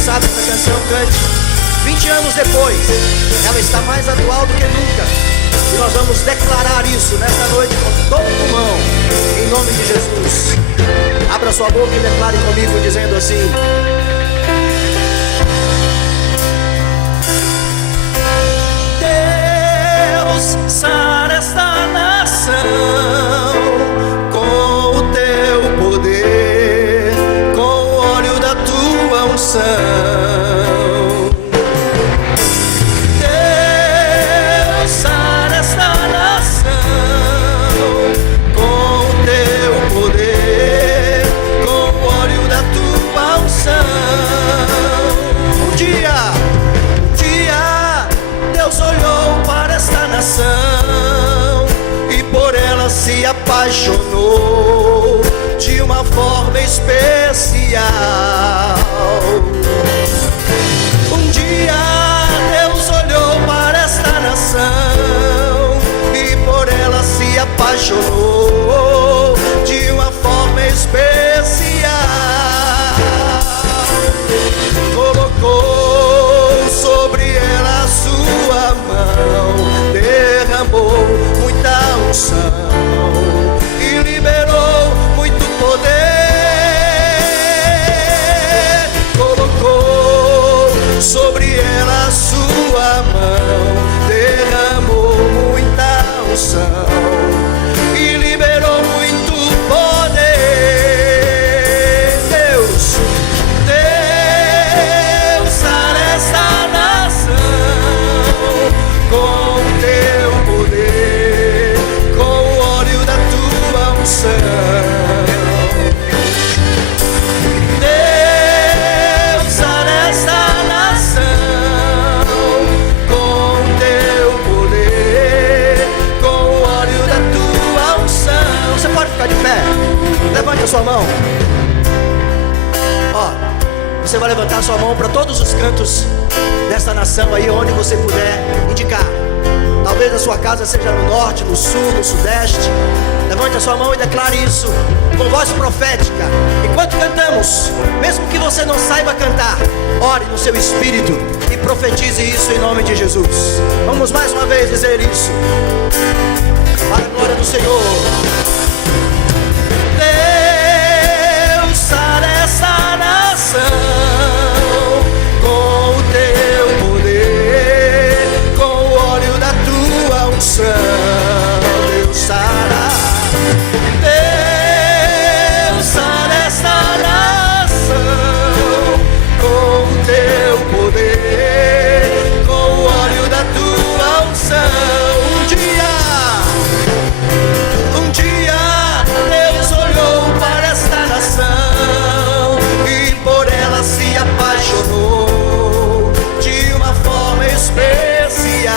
sabe essa canção, cante. 20 anos depois, ela está mais atual do que nunca. E nós vamos declarar isso nesta noite com todo pulmão, em nome de Jesus. Abra sua boca e declare comigo dizendo assim: Deus, sara esta nação com o teu poder, com o óleo da tua unção. E por ela se apaixonou de uma forma especial. Um dia Deus olhou para esta nação e por ela se apaixonou de uma forma especial. Colocou sobre ela a sua mão, derramou muita unção e liberou muito poder. Colocou sobre ela a sua mão, derramou muita unção e liberou muito poder. Deus, Deus, sara esta nação com teu poder, com o óleo da tua unção. Deus, sara esta nação com teu poder, com o óleo da tua unção. Você pode ficar de pé, levante a sua mão. Ó, você vai levantar a sua mão para todos os cantos desta nação aí, onde você puder indicar. Talvez a sua casa seja no norte, no sul, no sudeste. Levante a sua mão e declare isso com voz profética. Enquanto cantamos, mesmo que você não saiba cantar, ore no seu espírito e profetize isso em nome de Jesus. Vamos mais uma vez dizer isso, para a glória do Senhor. Deus, sara essa nação com o teu poder, com o óleo da tua unção. Deus, sara, Deus, sara esta nação com o teu poder, com o óleo da tua unção. Um dia Deus olhou para esta nação e por ela se apaixonou de uma forma especial.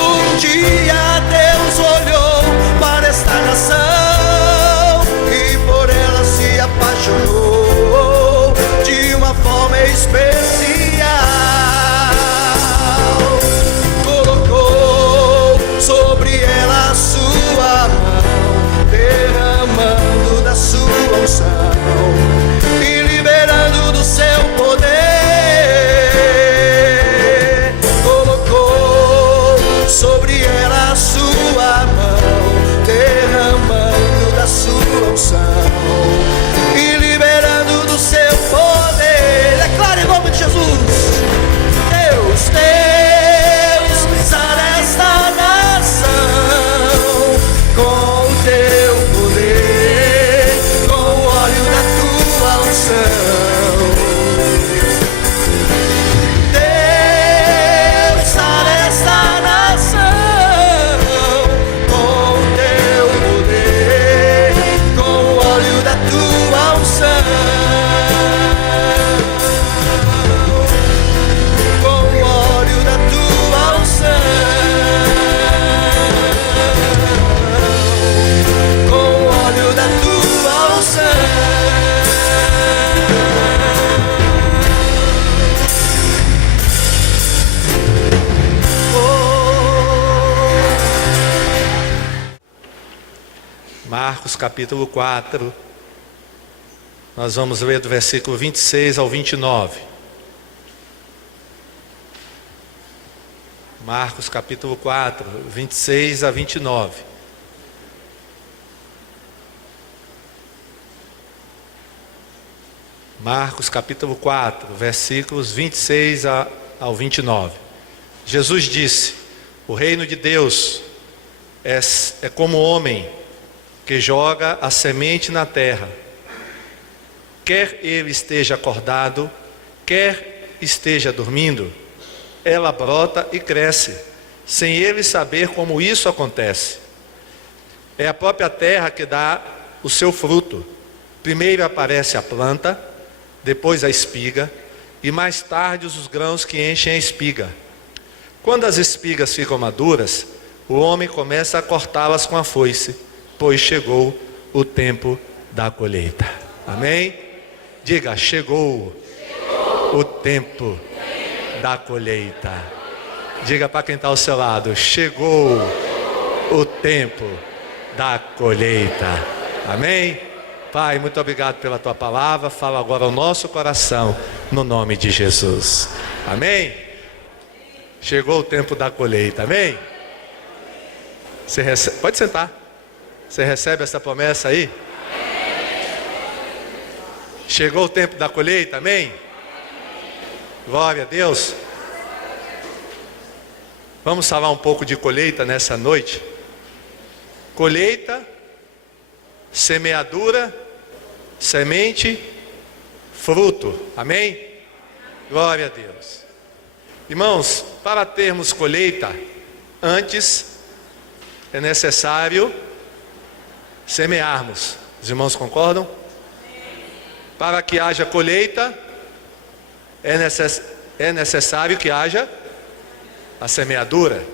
Um dia Deus olhou para esta nação e por ela se apaixonou de uma forma especial. Colocou sobre ela a sua mão, derramando da sua unção e liberando do seu poder. Colocou sobre ela a sua mão, derramando da sua unção e liberando do seu poder. Declare em nome de Jesus. Deus, Deus, sara esta nação com o teu poder, com o óleo da tua unção. Deus, sara esta nação com o teu poder, com o óleo da tua unção. Com o óleo da tua unção, com o óleo da tua unção. Marcos capítulo 4. Nós vamos ler do versículo 26 ao 29. Marcos capítulo 4, 26 a 29. Marcos capítulo 4, versículos 26 ao 29. Jesus disse: o reino de Deus é como o homem que joga a semente na terra. Quer ele esteja acordado, quer esteja dormindo, ela brota e cresce, sem ele saber como isso acontece. É a própria terra que dá o seu fruto. Primeiro aparece a planta, depois a espiga, e mais tarde os grãos que enchem a espiga. Quando as espigas ficam maduras, o homem começa a cortá-las com a foice, pois chegou o tempo da colheita. Amém? Diga, chegou o tempo da colheita. Diga para quem está ao seu lado: chegou o tempo da colheita. Amém? Pai, muito obrigado pela tua palavra. Fala agora ao nosso coração, no nome de Jesus. Amém? Chegou o tempo da colheita. Amém? Pode sentar. Você recebe essa promessa aí? Chegou o tempo da colheita, amém? Glória a Deus. Vamos falar um pouco de colheita nessa noite. Colheita, semeadura, semente, fruto, amém? Glória a Deus. Irmãos, para termos colheita, antes é necessário semearmos. Os irmãos concordam? Para que haja colheita, é necessário que haja a semeadura.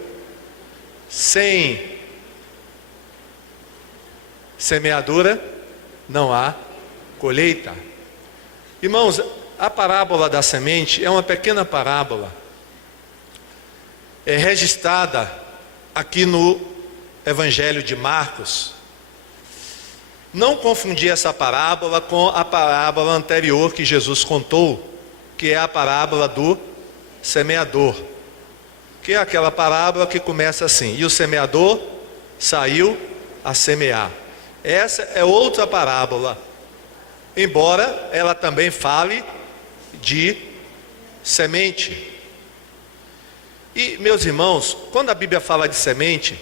Sem semeadura, não há colheita. Irmãos, a parábola da semente é uma pequena parábola. É registrada aqui no Evangelho de Marcos. Não confundir essa parábola com a parábola anterior que Jesus contou, que é a parábola do semeador, que é aquela parábola que começa assim: e o semeador saiu a semear. Essa é outra parábola, embora ela também fale de semente. E, meus irmãos, quando a Bíblia fala de semente,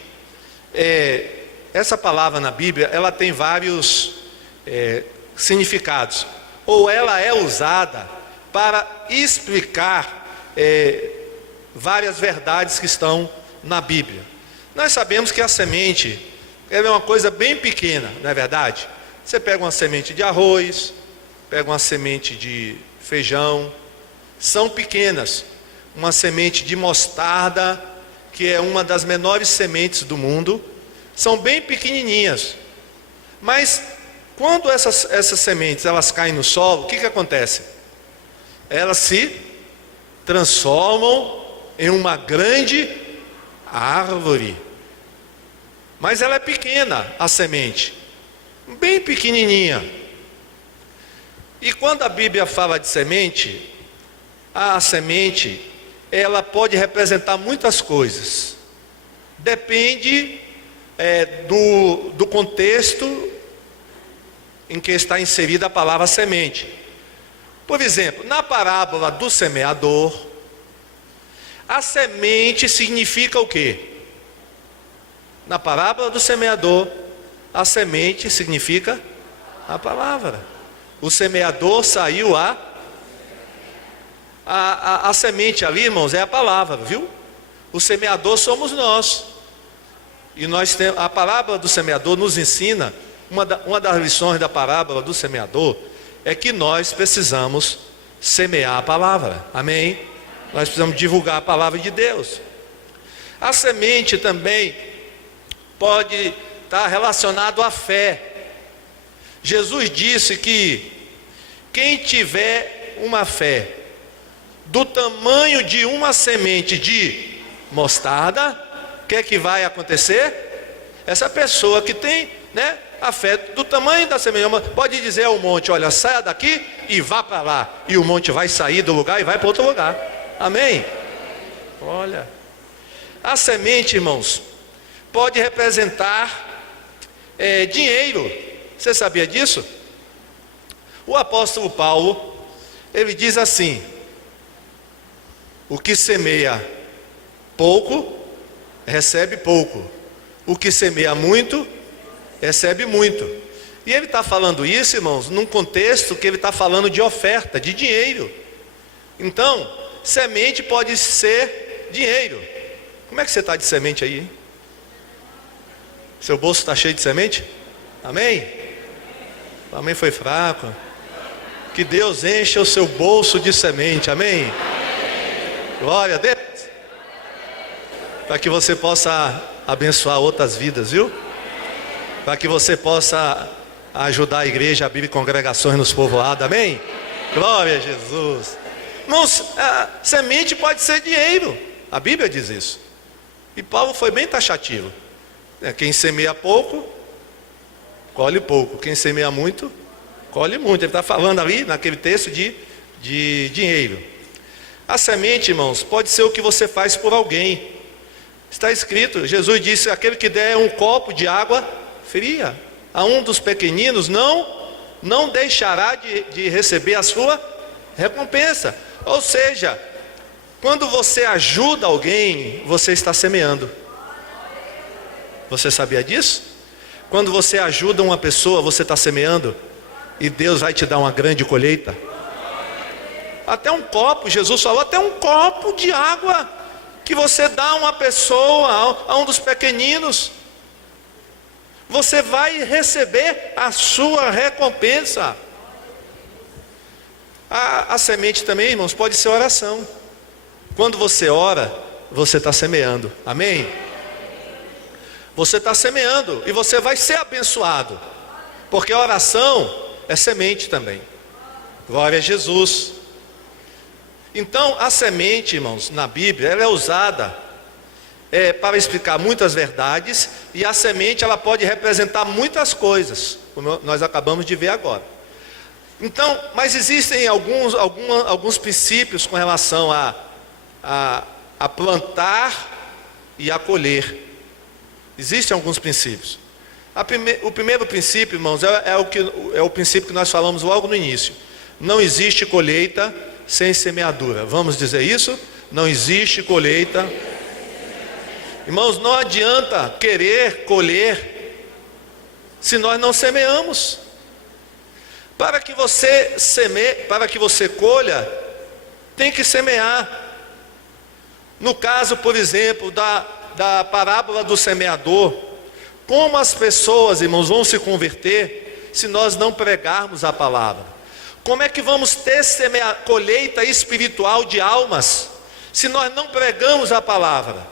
essa palavra na Bíblia, ela tem vários significados. Ou ela é usada para explicar várias verdades que estão na Bíblia. Nós sabemos que a semente ela é uma coisa bem pequena, não é verdade? Você pega uma semente de arroz, pega uma semente de feijão, são pequenas. Uma semente de mostarda, que é uma das menores sementes do mundo, são bem pequenininhas. Mas quando essas sementes elas caem no solo, o que acontece? Elas se transformam em uma grande árvore. Mas ela é pequena, a semente, bem pequenininha. E quando a Bíblia fala de semente, a semente ela pode representar muitas coisas. Depende do contexto em que está inserida a palavra semente. Por exemplo, na parábola do semeador, a semente significa o quê? Na parábola do semeador, a semente significa a palavra. O semeador saiu a semente ali, irmãos, é a palavra, viu? O semeador somos nós. E nós temos, a parábola do semeador nos ensina, uma das lições da parábola do semeador é que nós precisamos semear a palavra, amém? Nós precisamos divulgar a palavra de Deus. A semente também pode estar relacionado à fé. Jesus disse que quem tiver uma fé do tamanho de uma semente de mostarda, o que é que vai acontecer? Essa pessoa que tem, A fé do tamanho da semente. Pode dizer ao monte: olha, saia daqui e vá para lá. E o monte vai sair do lugar e vai para outro lugar. Amém? Olha, a semente, irmãos, pode representar dinheiro. Você sabia disso? O apóstolo Paulo, ele diz assim: o que semeia pouco, recebe pouco. O que semeia muito, recebe muito. E ele está falando isso, irmãos, num contexto que ele está falando de oferta, de dinheiro. Então, semente pode ser dinheiro. Como é que você está de semente aí, hein? Seu bolso está cheio de semente? Amém? O amém foi fraco. Que Deus encha o seu bolso de semente, amém? Glória a Deus. Para que você possa abençoar outras vidas, viu? Para que você possa ajudar a igreja a abrir congregações nos povoados, amém? Glória a Jesus. Irmãos, a semente pode ser dinheiro, a Bíblia diz isso. E Paulo foi bem taxativo. Quem semeia pouco, colhe pouco. Quem semeia muito, colhe muito. Ele está falando ali, naquele texto, de dinheiro. A semente, irmãos, pode ser o que você faz por alguém. Está escrito, Jesus disse: aquele que der um copo de água fria a um dos pequeninos, não deixará de receber a sua recompensa. Ou seja, quando você ajuda alguém, você está semeando. Você sabia disso? Quando você ajuda uma pessoa, você está semeando, e Deus vai te dar uma grande colheita. Até um copo, Jesus falou, até um copo de água que você dá a uma pessoa, a um dos pequeninos, você vai receber a sua recompensa. A semente também, irmãos, pode ser oração. Quando você ora, você está semeando, amém? Você está semeando e você vai ser abençoado, porque a oração é semente também. Glória a Jesus. Então a semente, irmãos, na Bíblia, ela é usada para explicar muitas verdades, e a semente ela pode representar muitas coisas, como nós acabamos de ver agora. Então, mas existem alguns princípios com relação a plantar e a colher. Existem alguns princípios. O primeiro princípio, irmãos, é o princípio que nós falamos logo no início. Não existe colheita sem semeadura. Vamos dizer isso? Não existe colheita. Irmãos, não adianta querer colher se nós não semeamos. Para que você colha, tem que semear. No caso, por exemplo, da parábola do semeador, como as pessoas, irmãos, vão se converter se nós não pregarmos a palavra? Como é que vamos ter colheita espiritual de almas se nós não pregamos a palavra?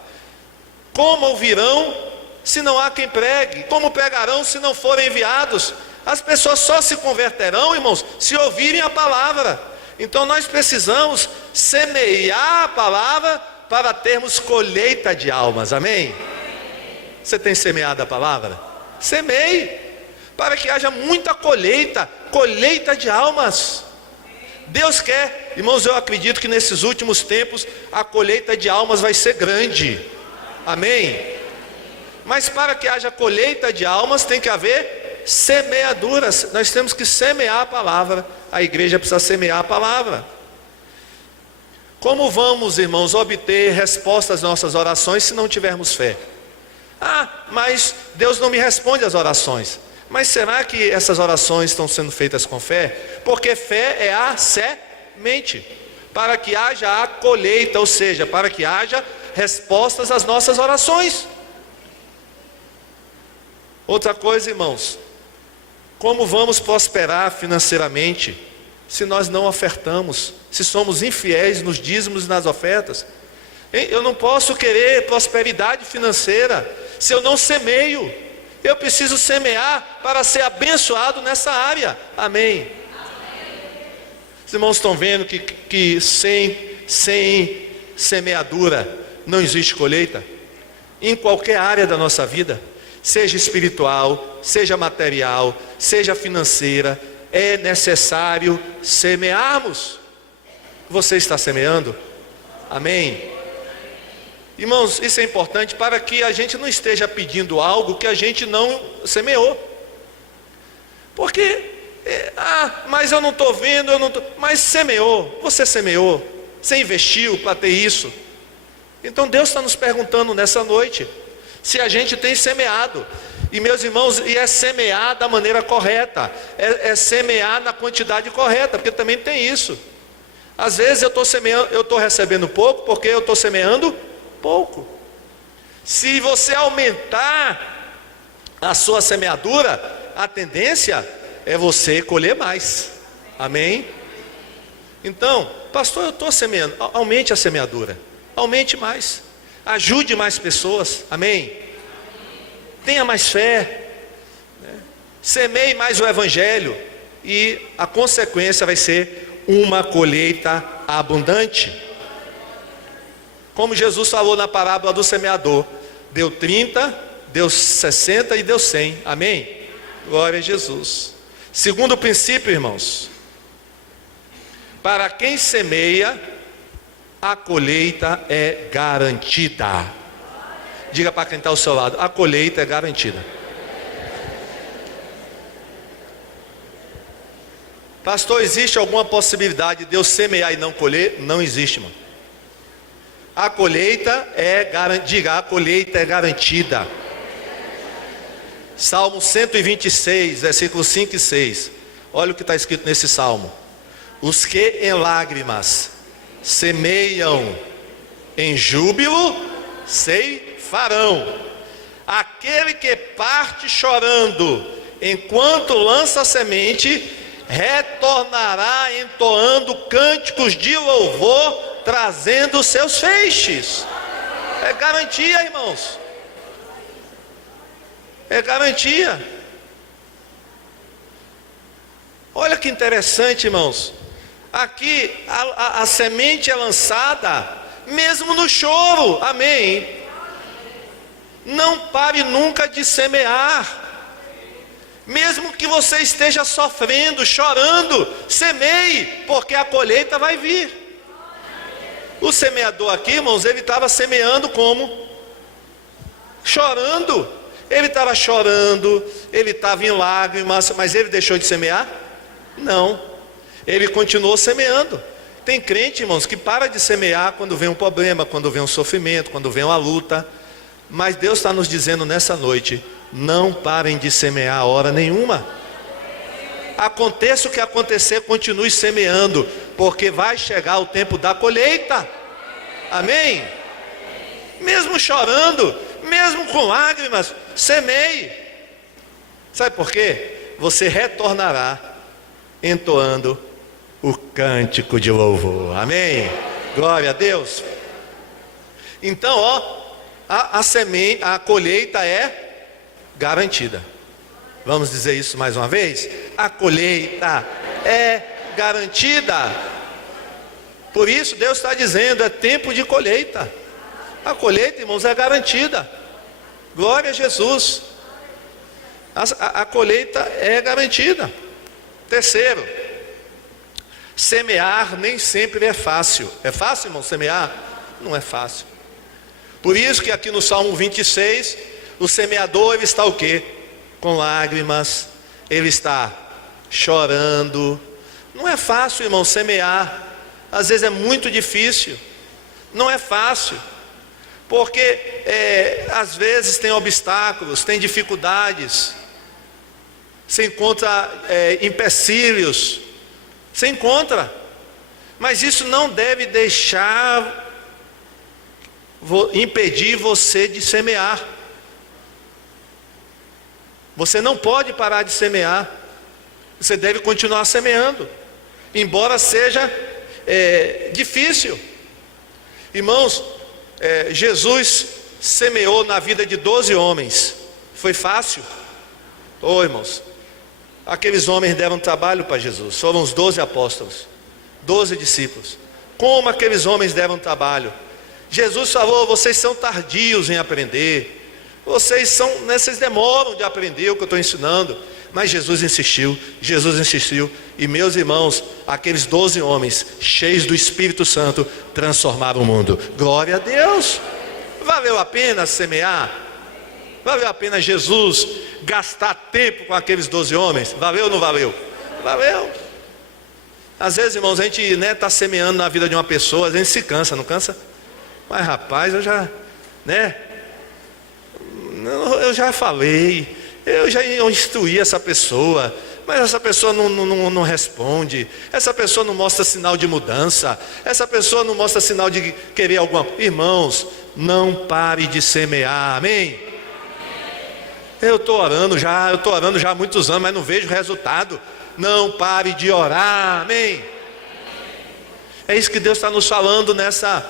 Como ouvirão se não há quem pregue? Como pregarão se não forem enviados? As pessoas só se converterão, irmãos, se ouvirem a palavra. Então nós precisamos semear a palavra para termos colheita de almas, amém? Você tem semeado a palavra? Semeie, para que haja muita colheita de almas. Deus quer, irmãos, eu acredito que nesses últimos tempos a colheita de almas vai ser grande, amém? Mas para que haja colheita de almas tem que haver semeaduras. Nós temos que semear a palavra. A igreja precisa semear a palavra. Como vamos, irmãos, obter respostas às nossas orações se não tivermos fé? Mas Deus não me responde às orações. Mas será que essas orações estão sendo feitas com fé? Porque fé é a semente, para que haja a colheita, ou seja, para que haja respostas às nossas orações. Outra coisa, irmãos, como vamos prosperar financeiramente se nós não ofertamos, se somos infiéis nos dízimos e nas ofertas? Eu não posso querer prosperidade financeira se eu não semeio. Eu preciso semear para ser abençoado nessa área, amém? Os irmãos estão vendo que sem semeadura não existe colheita? Em qualquer área da nossa vida. seja espiritual, seja material, seja financeira, é necessário semearmos. Você está semeando? Amém? Irmãos, isso é importante para que a gente não esteja pedindo algo que a gente não semeou. Porque, mas eu não estou vendo, mas semeou, você semeou, você investiu para ter isso. Então Deus está nos perguntando nessa noite, se a gente tem semeado. E meus irmãos, e é semear da maneira correta, é semear na quantidade correta, porque também tem isso. Às vezes eu estou recebendo pouco, porque eu estou semeando pouco. Se você aumentar a sua semeadura, a tendência é você colher mais. Amém? Então, pastor, eu estou semeando. Aumente a semeadura, aumente mais, ajude mais pessoas. Amém? Tenha mais fé, semeie mais o evangelho, e a consequência vai ser uma colheita abundante. Como Jesus falou na parábola do semeador, deu 30, deu 60 e deu 100, amém? Glória a Jesus. Segundo princípio, irmãos, para quem semeia, a colheita é garantida. Diga para quem está ao seu lado, a colheita é garantida. Pastor, existe alguma possibilidade de eu semear e não colher? Não existe, irmão. A colheita é garantida. Diga, a colheita é garantida. Salmo 126, versículos 5 e 6. Olha o que está escrito nesse salmo. Os que em lágrimas semeiam em júbilo ceifarão. Aquele que parte chorando enquanto lança a semente, retornará entoando cânticos de louvor, trazendo seus feixes. É garantia, irmãos. É garantia. Olha que interessante, irmãos. Aqui a semente é lançada mesmo no choro. Amém? Não pare nunca de semear. Mesmo que você esteja sofrendo, chorando, semeie, porque a colheita vai vir. O semeador aqui, irmãos, ele estava semeando como? Chorando. Ele estava chorando, ele estava em lágrimas, mas ele deixou de semear? Não. Ele continuou semeando. Tem crente, irmãos, que para de semear quando vem um problema, quando vem um sofrimento, quando vem uma luta. Mas Deus está nos dizendo nessa noite, não parem de semear a hora nenhuma. Aconteça o que acontecer, continue semeando, porque vai chegar o tempo da colheita. Amém? Mesmo chorando, mesmo com lágrimas, semeie. Sabe por quê? Você retornará entoando o cântico de louvor. Amém? Glória a Deus. Então, a colheita é garantida. Vamos dizer isso mais uma vez? A colheita é garantida. Por isso Deus está dizendo, é tempo de colheita. A colheita, irmãos, é garantida. Glória a Jesus. A colheita é garantida. Terceiro, semear nem sempre é fácil. É fácil, irmão, semear? Não é fácil. Por isso que aqui no Salmo 26, o semeador, ele está o quê? Com lágrimas, ele está chorando. Não é fácil, irmão, semear. Às vezes é muito difícil. Não é fácil. Porque às vezes tem obstáculos, tem dificuldades. Você encontra empecilhos. Você encontra. Mas isso não deve impedir você de semear. Você não pode parar de semear. Você deve continuar semeando, embora seja difícil. Irmãos, Jesus semeou na vida de 12 homens. Foi fácil? Irmãos, aqueles homens deram trabalho para Jesus. Foram os 12 apóstolos, 12 discípulos. Como aqueles homens deram trabalho? Jesus falou, vocês são tardios em aprender. Vocês demoram de aprender o que eu estou ensinando. Mas Jesus insistiu, e meus irmãos, aqueles 12 homens, cheios do Espírito Santo, transformaram o mundo. Glória a Deus! Valeu a pena semear? Valeu a pena Jesus gastar tempo com aqueles 12 homens? Valeu ou não valeu? Valeu! Às vezes, irmãos, a gente está semeando na vida de uma pessoa, a gente se cansa, não cansa? Mas rapaz, eu já falei, eu já instruí essa pessoa, mas essa pessoa não responde, essa pessoa não mostra sinal de mudança, essa pessoa não mostra sinal de querer alguma coisa. Irmãos, não pare de semear, amém? Eu estou orando já há muitos anos, mas não vejo resultado. Não pare de orar, amém? É isso que Deus está nos falando nessa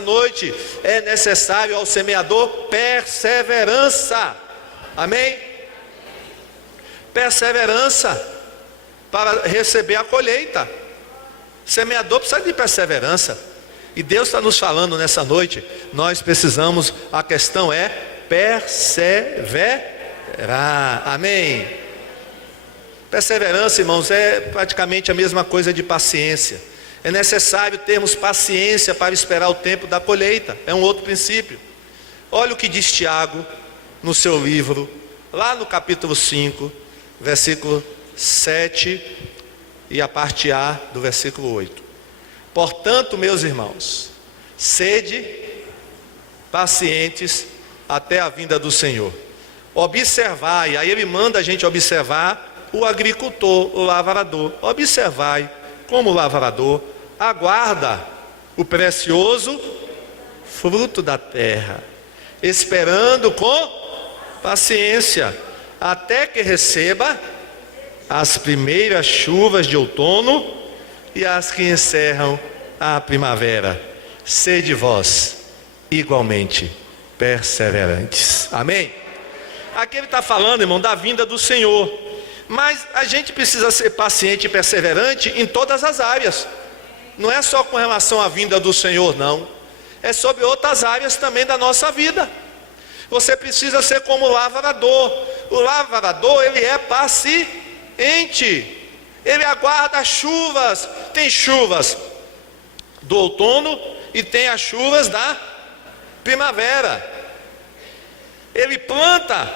noite. É necessário ao semeador perseverança, amém? Perseverança para receber a colheita. Semeador precisa de perseverança. E Deus está nos falando nessa noite. Nós precisamos, a questão é perseverar, amém? Perseverança, irmãos, é praticamente a mesma coisa de paciência. É necessário termos paciência para esperar o tempo da colheita. É um outro princípio. Olha o que diz Tiago no seu livro, lá no capítulo 5, versículo 7 e a parte A do versículo 8. Portanto, meus irmãos, sede pacientes até a vinda do Senhor. Observai, aí ele manda a gente observar o agricultor, o lavrador. Observai como o lavrador aguarda o precioso fruto da terra, esperando com paciência, até que receba as primeiras chuvas de outono e as que encerram a primavera. Sede vós igualmente perseverantes. Amém? Aqui ele está falando, irmão, da vinda do Senhor. Mas a gente precisa ser paciente e perseverante em todas as áreas. Não é só com relação à vinda do Senhor, não. É sobre outras áreas também da nossa vida. Você precisa ser como o lavrador. O lavrador, ele é paciente. Ele aguarda as chuvas. Tem chuvas do outono e tem as chuvas da primavera. Ele planta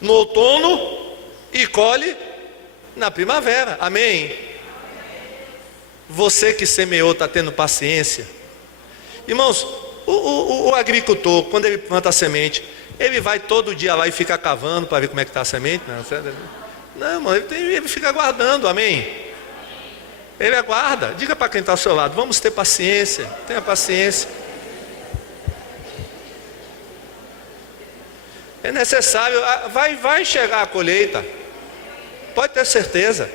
no outono e colhe na primavera, amém? Você que semeou está tendo paciência? Irmãos, o agricultor, quando ele planta a semente, ele vai todo dia lá e fica cavando para ver como é que está a semente? Não, irmão, ele fica aguardando, amém? Ele aguarda. Diga para quem está ao seu lado, vamos ter paciência, tenha paciência. É necessário, vai chegar a colheita, pode ter certeza.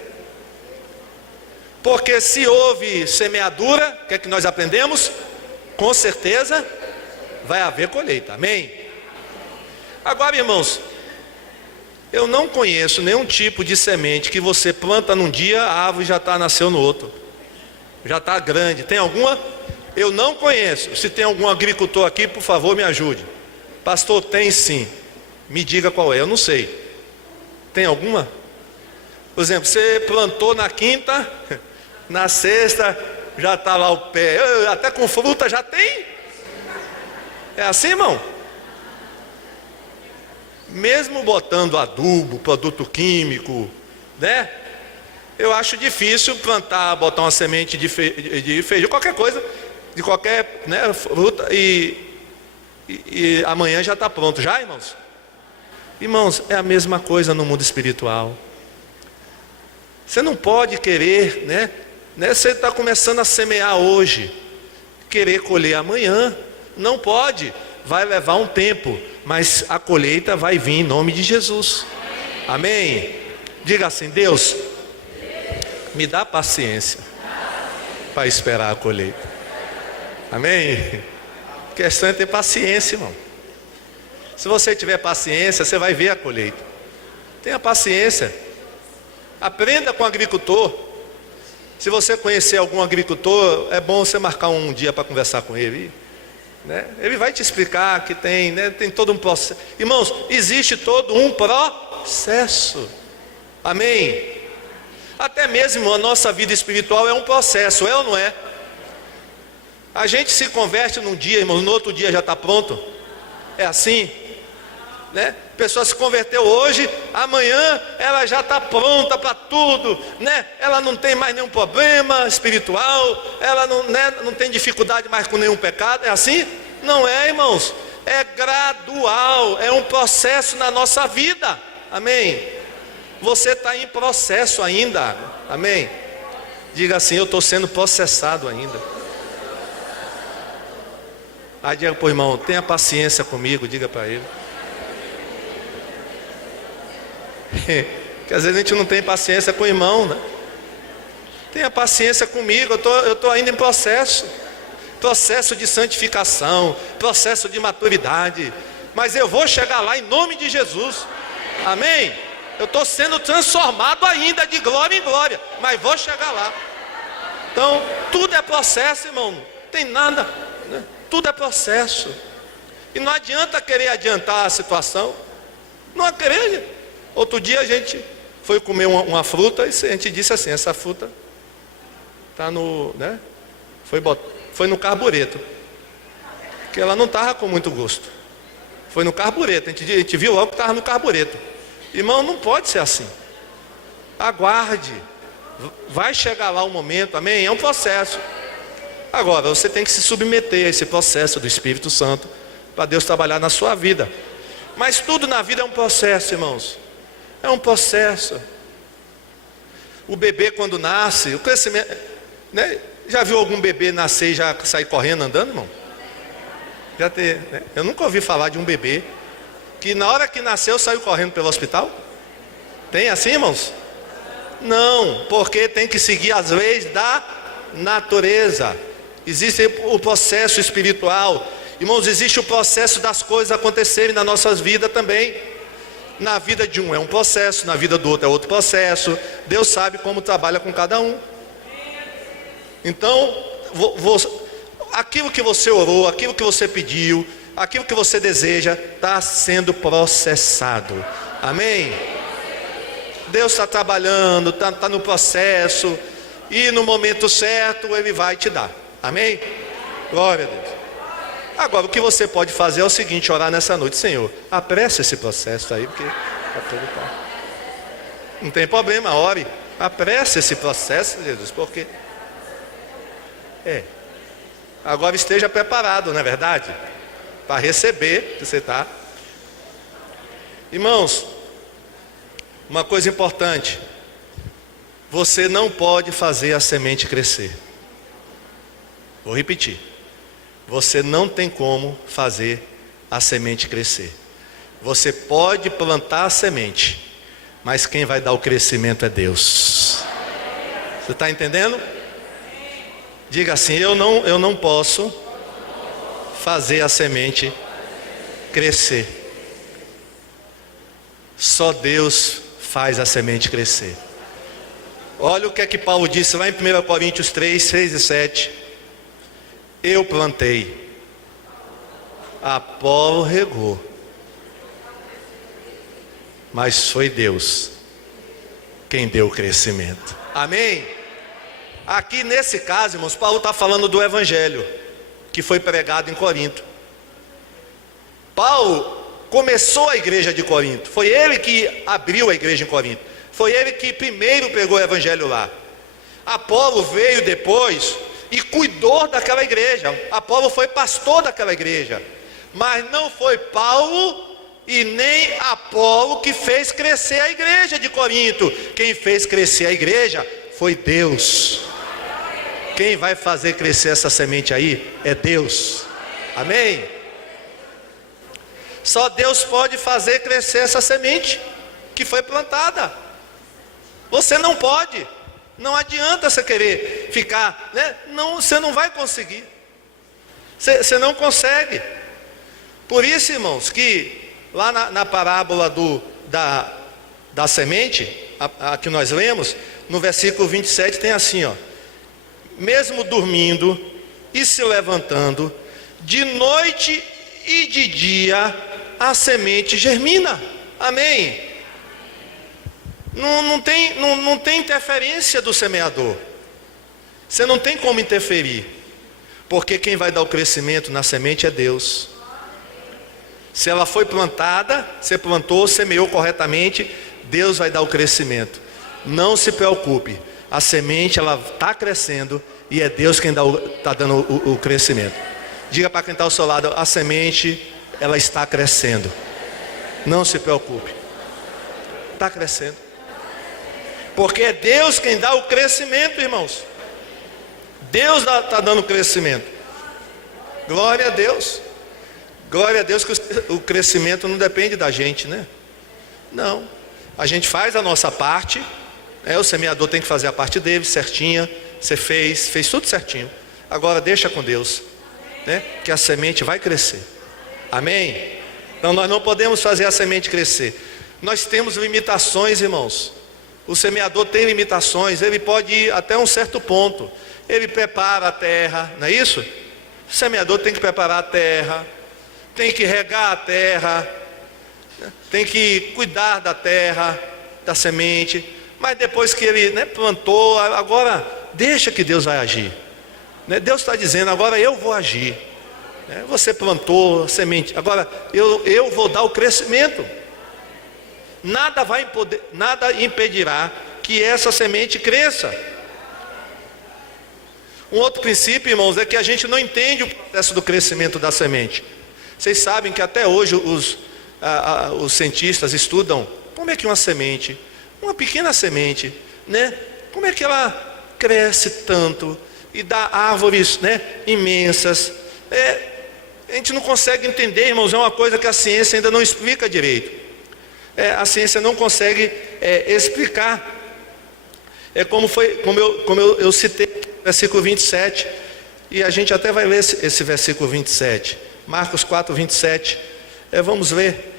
Porque se houve semeadura, o que é que nós aprendemos? Com certeza vai haver colheita, amém? Agora, irmãos, eu não conheço nenhum tipo de semente que você planta num dia, a árvore já nasceu no outro, já está grande. Tem alguma? Eu não conheço. Se tem algum agricultor aqui, por favor, me ajude. Pastor, tem sim. Me diga qual é, eu não sei. Tem alguma? Por exemplo, você plantou na quinta, na sexta já está lá o pé, até com fruta já tem. É assim, irmão? Mesmo botando adubo, produto químico, né? Eu acho difícil botar uma semente de feijão, qualquer coisa, de qualquer, né, fruta, e amanhã já está pronto. Já, irmãos? Irmãos, é a mesma coisa no mundo espiritual. Você não pode querer, né? Você está começando a semear hoje, querer colher amanhã. Não pode, vai levar um tempo, mas a colheita vai vir em nome de Jesus. Amém? Diga assim: Deus, me dá paciência para esperar a colheita. Amém? A questão é ter paciência, irmão. Se você tiver paciência, você vai ver a colheita. Tenha paciência. Aprenda com o agricultor. Se você conhecer algum agricultor, é bom você marcar um dia para conversar com ele. né? Ele vai te explicar que tem, né, tem todo um processo. Irmãos, existe todo um processo. Amém? Até mesmo a nossa vida espiritual é um processo, é ou não é? A gente se converte num dia, irmãos, no outro dia já está pronto. É assim, né? A pessoa se converteu hoje, amanhã ela já está pronta para tudo, né? Ela não tem mais nenhum problema espiritual, ela não, né, não tem dificuldade mais com nenhum pecado. É assim? Não é, irmãos. É gradual, é um processo na nossa vida. Amém? Você está em processo ainda. Amém? Diga assim: eu estou sendo processado ainda. Aí diga para o irmão: tenha paciência comigo. Diga para ele. Que às vezes a gente não tem paciência com o irmão, né? Tenha paciência comigo, eu estou ainda em processo de santificação, processo de maturidade, mas eu vou chegar lá em nome de Jesus. Amém? Eu estou sendo transformado ainda de glória em glória, mas vou chegar lá. Então tudo é processo, irmão, não tem nada, né? Tudo é processo, e não adianta querer adiantar a situação, não acredita. Outro dia a gente foi comer uma fruta e a gente disse assim: essa fruta está no, né? Foi no carbureto, porque ela não estava com muito gosto. Foi no carbureto, a gente viu logo que estava no carbureto. Irmão, não pode ser assim. Aguarde, vai chegar lá o momento, amém? É um processo. Agora você tem que se submeter a esse processo do Espírito Santo para Deus trabalhar na sua vida. Mas tudo na vida é um processo, irmãos. É um processo. O bebê quando nasce, o crescimento, né? Já viu algum bebê nascer e já sair correndo andando, irmão? Já tem, né? Eu nunca ouvi falar de um bebê que na hora que nasceu saiu correndo pelo hospital. Tem assim, irmãos? Não, porque tem que seguir as leis da natureza. Existe o processo espiritual. Irmãos, existe o processo das coisas acontecerem nas nossas vidas também. Na vida de um é um processo, na vida do outro é outro processo. Deus sabe como trabalha com cada um. Então, aquilo que você orou, aquilo que você pediu, aquilo que você deseja, está sendo processado. Amém? Deus está trabalhando, está no processo, e no momento certo Ele vai te dar. Amém? Glória a Deus. Agora o que você pode fazer é o seguinte: orar nessa noite: Senhor, apresse esse processo aí, porque não tem problema, ore, apresse esse processo, Jesus, porque agora esteja preparado, não é verdade? Para receber, você está. Irmãos, uma coisa importante: você não pode fazer a semente crescer. Vou repetir: você não tem como fazer a semente crescer. Você pode plantar a semente, mas quem vai dar o crescimento é Deus. Você está entendendo? Diga assim: eu não posso fazer a semente crescer. Só Deus faz a semente crescer. Olha o que é que Paulo disse lá em 1 Coríntios 3, 6 e 7. Eu plantei, Apolo regou, mas foi Deus quem deu o crescimento. Amém? Aqui nesse caso, irmãos, Paulo está falando do evangelho que foi pregado em Corinto. Paulo começou a igreja de Corinto, foi ele que abriu a igreja em Corinto, foi ele que primeiro pregou o evangelho lá. Apolo veio depois e cuidou daquela igreja. Apolo foi pastor daquela igreja, mas não foi Paulo e nem Apolo que fez crescer a igreja de Corinto. Quem fez crescer a igreja foi Deus. Quem vai fazer crescer essa semente aí é Deus. Amém? Só Deus pode fazer crescer essa semente que foi plantada. Você não pode. Não adianta você querer ficar, né? Não, você não vai conseguir. Você não consegue. Por isso, irmãos, que lá na parábola da semente, a que nós lemos, no versículo 27 tem assim, ó: mesmo dormindo e se levantando, de noite e de dia a semente germina. Amém? Não tem interferência do semeador. Você não tem como interferir, porque quem vai dar o crescimento na semente é Deus. Se ela foi plantada, você plantou, semeou corretamente, Deus vai dar o crescimento. Não se preocupe, a semente ela está crescendo e é Deus quem está dando o crescimento. Diga para quem está ao seu lado: a semente ela está crescendo. Não se preocupe, está crescendo, porque é Deus quem dá o crescimento, irmãos. Deus está dando crescimento. Glória a Deus. Glória a Deus que o crescimento não depende da gente, né? Não. A gente faz a nossa parte, o semeador tem que fazer a parte dele certinha. Você fez tudo certinho. Agora deixa com Deus, né? Que a semente vai crescer. Amém? Então nós não podemos fazer a semente crescer. Nós temos limitações, irmãos. O semeador tem limitações. Ele pode ir até um certo ponto. Ele prepara a terra, não é isso? O semeador tem que preparar a terra, tem que regar a terra, tem que cuidar da terra, da semente. Mas depois que ele, plantou, agora deixa que Deus vai agir. Deus está dizendo: agora eu vou agir. Você plantou a semente, agora eu vou dar o crescimento. Nada impedirá que essa semente cresça. Um outro princípio, irmãos, é que a gente não entende o processo do crescimento da semente. Vocês sabem que até hoje os cientistas estudam como é que uma semente, uma pequena semente, como é que ela cresce tanto e dá árvores, imensas. A gente não consegue entender, irmãos, é uma coisa que a ciência ainda não explica direito. A ciência não consegue explicar. Como eu citei, versículo 27, e a gente até vai ler esse versículo 27, Marcos 4, 27. Vamos ler.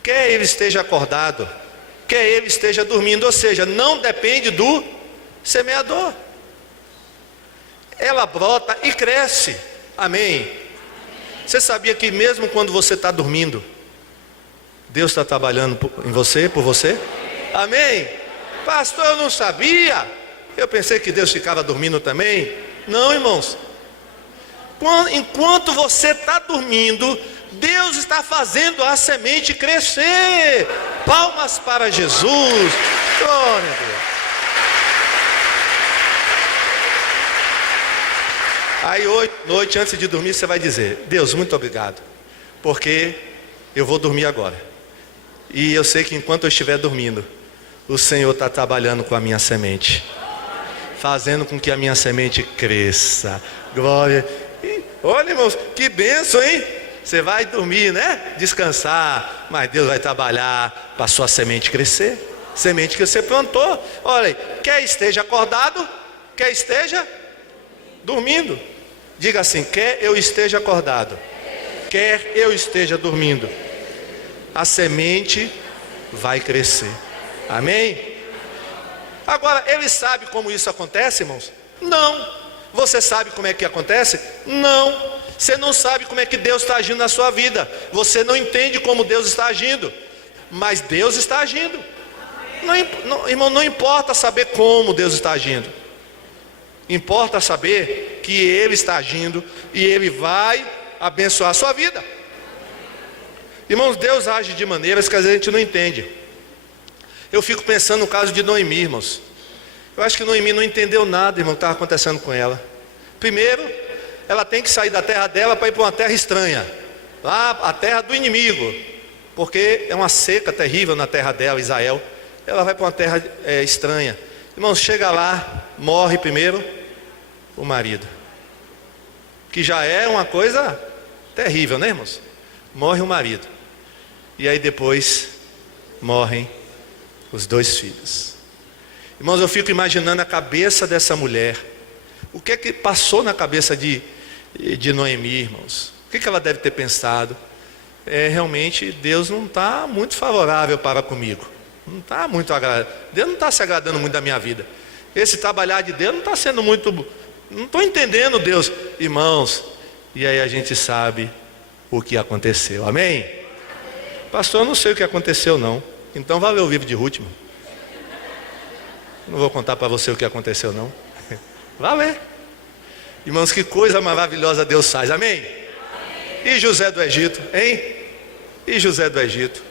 Quer ele esteja acordado, quer ele esteja dormindo, ou seja, não depende do semeador. Ela brota e cresce. Amém? Você sabia que mesmo quando você está dormindo, Deus está trabalhando em você, por você? Amém? Pastor, eu não sabia. Eu pensei que Deus ficava dormindo também. Não, irmãos. Enquanto você está dormindo, Deus está fazendo a semente crescer. Palmas para Jesus. Glória a Deus. Aí hoje, noite, antes de dormir, você vai dizer: Deus, muito obrigado, porque eu vou dormir agora. E eu sei que enquanto eu estiver dormindo, o Senhor está trabalhando com a minha semente, fazendo com que a minha semente cresça. Glória. E, olha, irmãos, que bênção, hein? Você vai dormir, descansar, mas Deus vai trabalhar para a sua semente crescer. Semente que você plantou. Olha aí, quer esteja acordado, quer esteja dormindo. Diga assim: quer eu esteja acordado, quer eu esteja dormindo, a semente vai crescer. Amém? Agora, ele sabe como isso acontece, irmãos? Não. Você sabe como é que acontece? Não. Você não sabe como é que Deus está agindo na sua vida. Você não entende como Deus está agindo, mas Deus está agindo. Irmão, não importa saber como Deus está agindo, importa saber que Ele está agindo e Ele vai abençoar a sua vida. Irmãos, Deus age de maneiras que às vezes a gente não entende. Eu fico pensando no caso de Noemi, irmãos. Eu acho que Noemi não entendeu nada, irmão, que estava acontecendo com ela. Primeiro, ela tem que sair da terra dela para ir para uma terra estranha, lá a terra do inimigo, porque é uma seca terrível na terra dela, Israel. Ela vai para uma terra estranha. Irmãos, chega lá, morre primeiro o marido, que já é uma coisa terrível, né, irmãos? Morre o marido, e aí depois morrem os 2 filhos. Irmãos, eu fico imaginando a cabeça dessa mulher. O que é que passou na cabeça de Noemi, irmãos? O que é que ela deve ter pensado? Realmente Deus não está muito favorável para comigo. Não está muito agradável. Deus não está se agradando muito da minha vida. Esse trabalhar de Deus não está sendo muito. Não estou entendendo Deus. Irmãos, E aí a gente sabe o que aconteceu. Amém? Pastor, eu não sei o que aconteceu não. Então vai ler o livro de Ruth, irmão. Não vou contar para você o que aconteceu não. Vai ler. Irmãos, que coisa maravilhosa Deus faz. Amém? E José do Egito, hein? E José do Egito.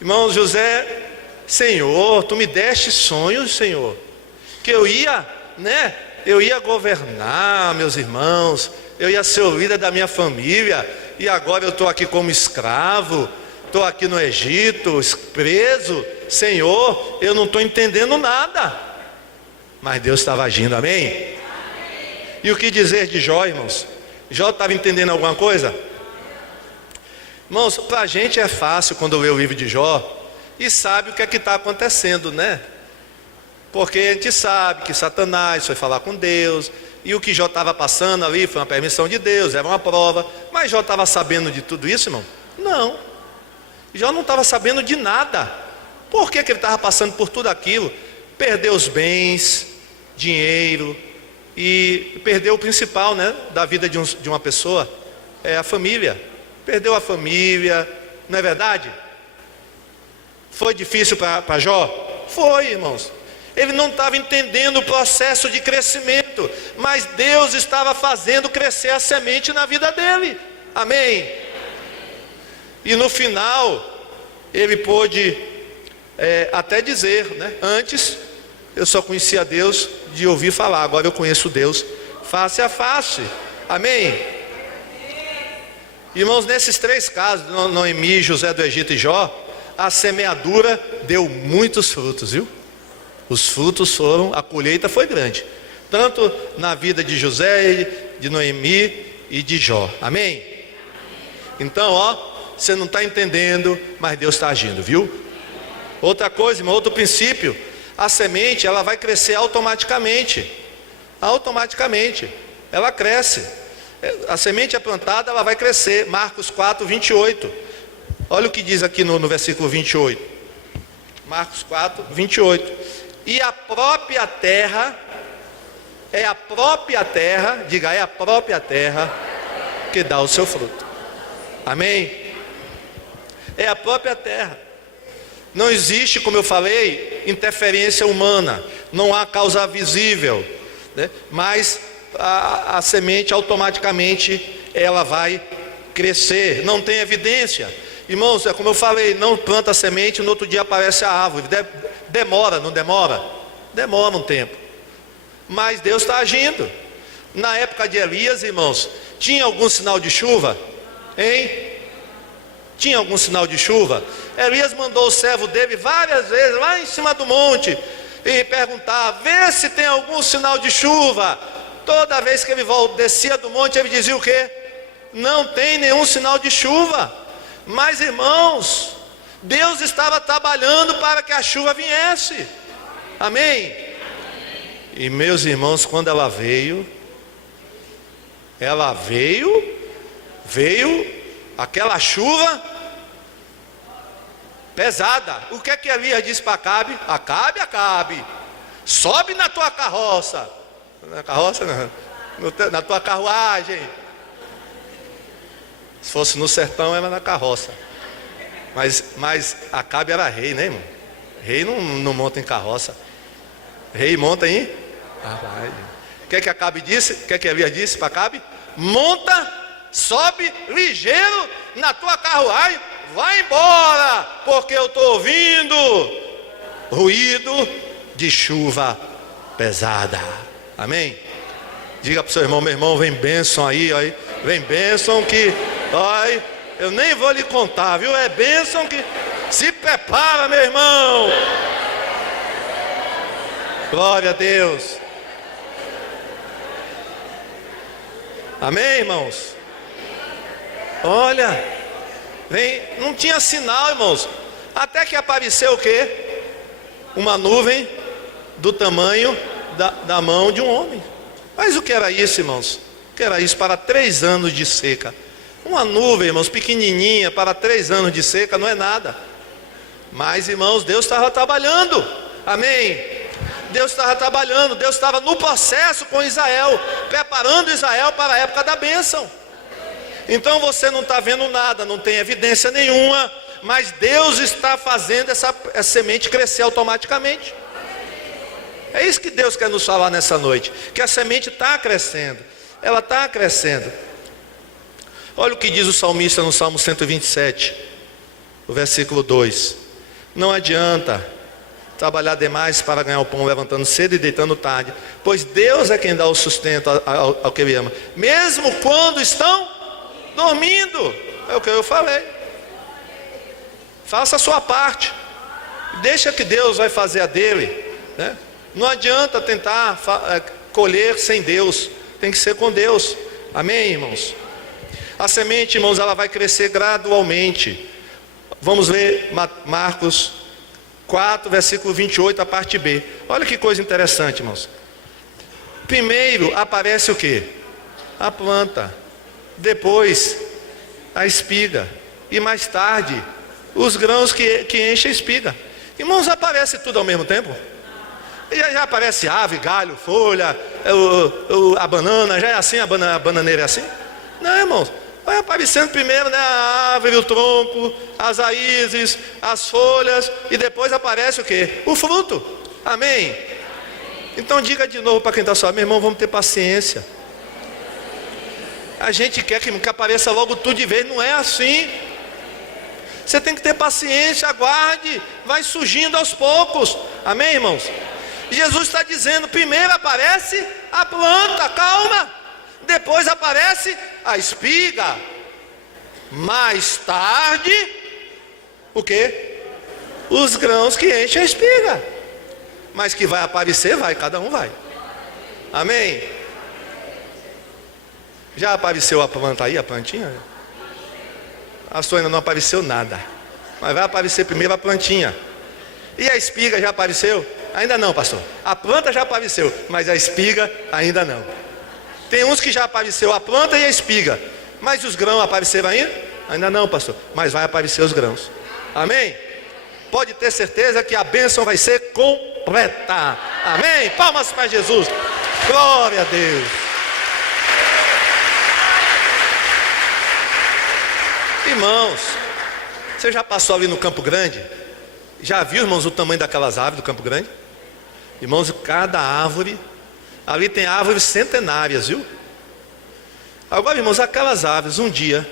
Irmãos, José, Senhor, tu me deste sonhos, Senhor, que eu ia, né? Eu ia governar, meus irmãos, eu ia ser o líder da minha família, e agora eu estou aqui como escravo, estou aqui no Egito, preso. Senhor, eu não estou entendendo nada. Mas Deus estava agindo, amém? E o que dizer de Jó, irmãos? Jó estava entendendo alguma coisa? Irmãos, para a gente é fácil quando lê o livro de Jó e sabe o que é que está acontecendo, né? Porque a gente sabe que Satanás foi falar com Deus, e o que Jó estava passando ali foi uma permissão de Deus, era uma prova. Mas Jó estava sabendo de tudo isso, irmão? Não. Jó não estava sabendo de nada. Por que ele estava passando por tudo aquilo? Perdeu os bens, dinheiro, e perdeu o principal, né, da vida de uma pessoa, é a família. Perdeu a família, não é verdade? Foi difícil para Jó? Foi, irmãos. Ele não estava entendendo o processo de crescimento, mas Deus estava fazendo crescer a semente na vida dele. Amém? E no final, ele pôde até dizer, né? Antes eu só conhecia Deus de ouvir falar, agora eu conheço Deus face a face. Amém? Irmãos, nesses três casos, Noemi, José do Egito e Jó, a semeadura deu muitos frutos, viu? Os frutos foram, a colheita foi grande, tanto na vida de José, de Noemi e de Jó. Amém? Então, ó, você não está entendendo, mas Deus está agindo, viu? Outra coisa, irmão, outro princípio, a semente, ela vai crescer automaticamente. Automaticamente, ela cresce. A semente é plantada, ela vai crescer. Marcos 4, 28. Olha o que diz aqui no versículo 28. Marcos 4, 28. E a própria terra, é a própria terra, diga, é a própria terra que dá o seu fruto. Amém? É a própria terra. Não existe, como eu falei, interferência humana. Não há causa visível, né? Mas a semente automaticamente ela vai crescer. Não tem evidência. Irmãos, é como eu falei, não planta a semente, no outro dia aparece a árvore. Demora, não demora? Demora um tempo. Mas Deus está agindo. Na época de Elias, irmãos, tinha algum sinal de chuva? Hein? Tinha algum sinal de chuva? Elias mandou o servo dele várias vezes lá em cima do monte e perguntar, vê se tem algum sinal de chuva. Toda vez que ele descia do monte, ele dizia o quê? Não tem nenhum sinal de chuva. Mas, irmãos, Deus estava trabalhando para que a chuva viesse. Amém? E meus irmãos, quando ela veio aquela chuva pesada. O que é que Elias disse para Acabe? Acabe, sobe na tua carroça. Na carroça não, na tua carruagem. Se fosse no sertão era na carroça. Mas Acabe era rei, né, irmão? Rei não monta em carroça. Rei monta em carruagem. O que é que Acabe disse? O que é que Elias disse para Acabe? Monta, sobe ligeiro na tua carruagem, vai embora, porque eu estou ouvindo ruído de chuva pesada. Amém? Diga para o seu irmão, meu irmão, vem bênção aí, vem bênção que, eu nem vou lhe contar, viu? É bênção que, se prepara, meu irmão. Glória a Deus. Amém, irmãos? Olha, não tinha sinal, irmãos, até que apareceu o quê? Uma nuvem do tamanho da mão de um homem. Mas o que era isso, irmãos? O que era isso para 3 anos de seca? Uma nuvem, irmãos, pequenininha, para 3 anos de seca não é nada. Mas, irmãos, Deus estava trabalhando. Amém? Deus estava trabalhando, Deus estava no processo com Israel, preparando Israel para a época da bênção. Então você não está vendo nada, não tem evidência nenhuma, mas Deus está fazendo essa semente crescer automaticamente. É isso que Deus quer nos falar nessa noite, que a semente está crescendo, ela está crescendo. Olha o que diz o salmista no Salmo 127, o versículo 2: não adianta trabalhar demais para ganhar o pão, levantando cedo e deitando tarde, pois Deus é quem dá o sustento ao que Ele ama, mesmo quando estão dormindo. É o que eu falei. Faça a sua parte, deixa que Deus vai fazer a dele, né? Não adianta tentar colher sem Deus, tem que ser com Deus. Amém, irmãos? A semente, irmãos, ela vai crescer gradualmente. Vamos ler Marcos 4, versículo 28, a parte B. Olha que coisa interessante, irmãos. Primeiro aparece o que? A planta, depois a espiga, e mais tarde os grãos que enchem a espiga. Irmãos, aparece tudo ao mesmo tempo? Já aparece ave, galho, folha, a banana, já é assim, a bananeira é assim? Não, irmãos, vai aparecendo primeiro, né, a árvore, o tronco, as raízes, as folhas, e depois aparece o que? O fruto. Amém? Então diga de novo para quem está só: meu irmão, vamos ter paciência. A gente quer que apareça logo tudo de vez, não é assim. Você tem que ter paciência, aguarde, vai surgindo aos poucos. Amém, irmãos? Jesus está dizendo: primeiro aparece a planta, calma, depois aparece a espiga, mais tarde o que? Os grãos que enchem a espiga. Mas que vai aparecer, vai, cada um vai. Amém? Já apareceu a planta aí, a plantinha? A sua ainda não apareceu nada, mas vai aparecer primeiro a plantinha. E a espiga já apareceu? Ainda não, pastor. A planta já apareceu, mas a espiga ainda não. Tem uns que já apareceu a planta e a espiga, mas os grãos apareceram ainda? Ainda não, pastor, mas vai aparecer os grãos. Amém? Pode ter certeza que a bênção vai ser completa. Amém? Palmas para Jesus. Glória a Deus. Irmãos, você já passou ali no Campo Grande? Já viu, irmãos, o tamanho daquelas árvores do Campo Grande? Irmãos, cada árvore, ali tem árvores centenárias, viu? Agora, irmãos, aquelas árvores um dia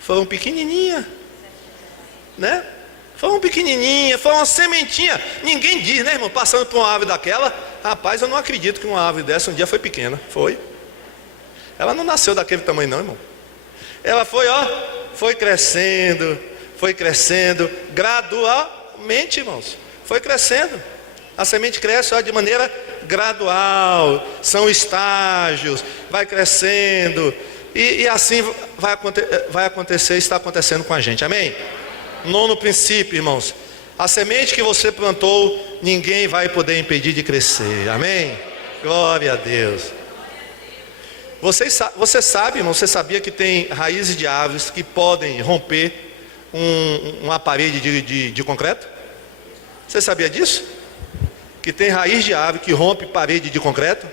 foram pequenininhas, né? Foram pequenininhas, foram uma sementinha. Ninguém diz, né, irmão, passando por uma árvore daquela: rapaz, eu não acredito que uma árvore dessa um dia foi pequena. Foi. Ela não nasceu daquele tamanho não, irmão. Ela foi, foi crescendo, gradualmente, irmãos. Foi crescendo. A semente cresce de maneira gradual, são estágios, vai crescendo, e assim vai acontecer, está acontecendo com a gente. Amém? Nono princípio, irmãos: a semente que você plantou, ninguém vai poder impedir de crescer. Amém? Glória a Deus. Você sabe, irmão, você sabia que tem raízes de árvores que podem romper uma parede de concreto? Você sabia disso? Que tem raiz de árvore que rompe parede de concreto,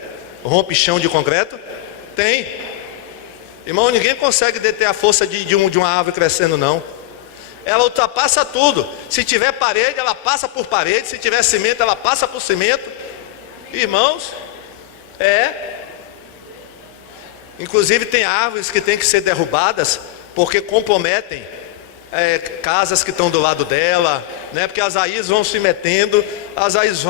rompe chão de concreto? Tem. Irmão, ninguém consegue deter a força de uma árvore crescendo, não. Ela ultrapassa tudo. Se tiver parede, ela passa por parede. Se tiver cimento, ela passa por cimento. Irmãos, inclusive tem árvores que têm que ser derrubadas porque comprometem casas que estão do lado dela, né? Porque as raízes vão se metendo, as raízes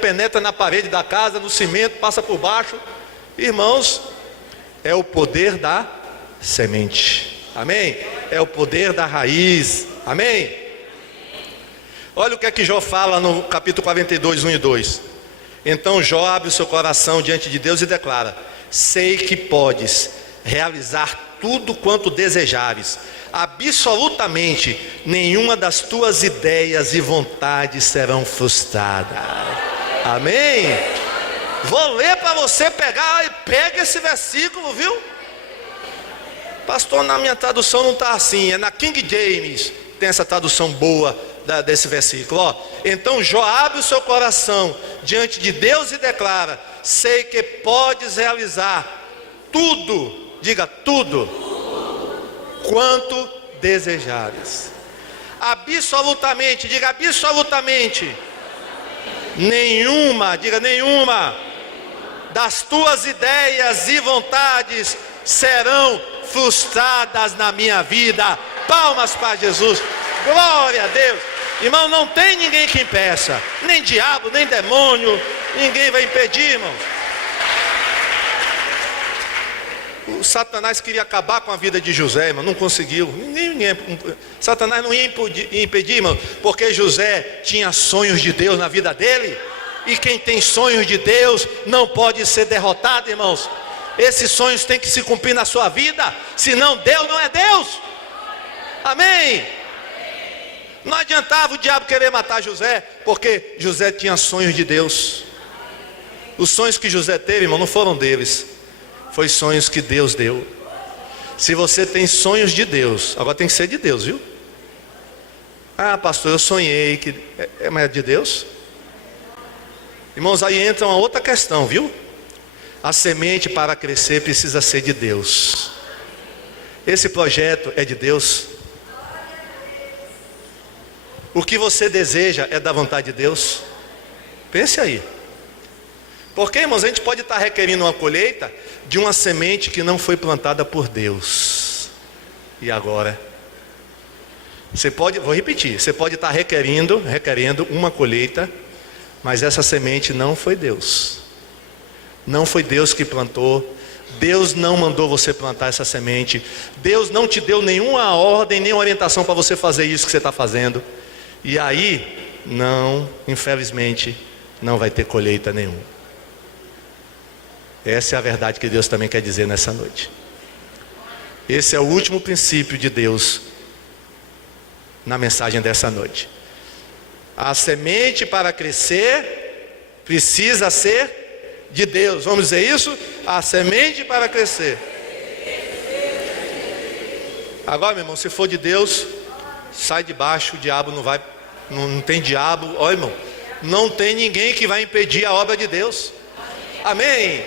penetra na parede da casa, no cimento, passa por baixo. Irmãos, é o poder da semente. Amém? É o poder da raiz. Amém? Olha o que é que Jó fala no capítulo 42, 1 e 2. Então Jó abre o seu coração diante de Deus e declara: sei que podes realizar tudo quanto desejares, absolutamente nenhuma das tuas ideias e vontades serão frustradas. Amém? Vou ler para você pegar, e pega esse versículo, viu? Pastor, na minha tradução não está assim, é na King James, tem essa tradução boa, desse versículo. Ó, então Jó abre o seu coração diante de Deus e declara: sei que podes realizar tudo, diga tudo, quanto desejares. Absolutamente, diga absolutamente. Nenhuma, diga nenhuma, das tuas ideias e vontades serão frustradas na minha vida. Palmas para Jesus, glória a Deus. Irmão, não tem ninguém que impeça, nem diabo, nem demônio, ninguém vai impedir, irmão. O Satanás queria acabar com a vida de José, irmão, não conseguiu. Satanás não ia impedir, irmão, porque José tinha sonhos de Deus na vida dele. E quem tem sonhos de Deus não pode ser derrotado, irmãos. Esses sonhos têm que se cumprir na sua vida, senão Deus não é Deus. Amém? Não adiantava o diabo querer matar José, porque José tinha sonhos de Deus. Os sonhos que José teve, irmão, não foram deles, foi sonhos que Deus deu. Se você tem sonhos de Deus, agora tem que ser de Deus, viu? Ah, pastor, eu sonhei que... mas é de Deus? Irmãos, aí entra uma outra questão, viu? A semente para crescer precisa ser de Deus. Esse projeto é de Deus? O que você deseja é da vontade de Deus? Pense aí. Porque, irmãos, a gente pode estar requerindo uma colheita de uma semente que não foi plantada por Deus. E agora? Você pode, vou repetir, você pode estar requerendo uma colheita, mas essa semente não foi Deus. Não foi Deus que plantou. Deus não mandou você plantar essa semente. Deus não te deu nenhuma ordem, nem orientação para você fazer isso que você está fazendo. E aí, não, infelizmente, não vai ter colheita nenhuma. Essa é a verdade que Deus também quer dizer nessa noite. Esse é o último princípio de Deus na mensagem dessa noite. A semente para crescer precisa ser de Deus. Vamos dizer isso? A semente para crescer. Agora, meu irmão, se for de Deus, sai de baixo, o diabo não vai, não tem diabo. Olha, irmão, não tem ninguém que vai impedir a obra de Deus. Amém?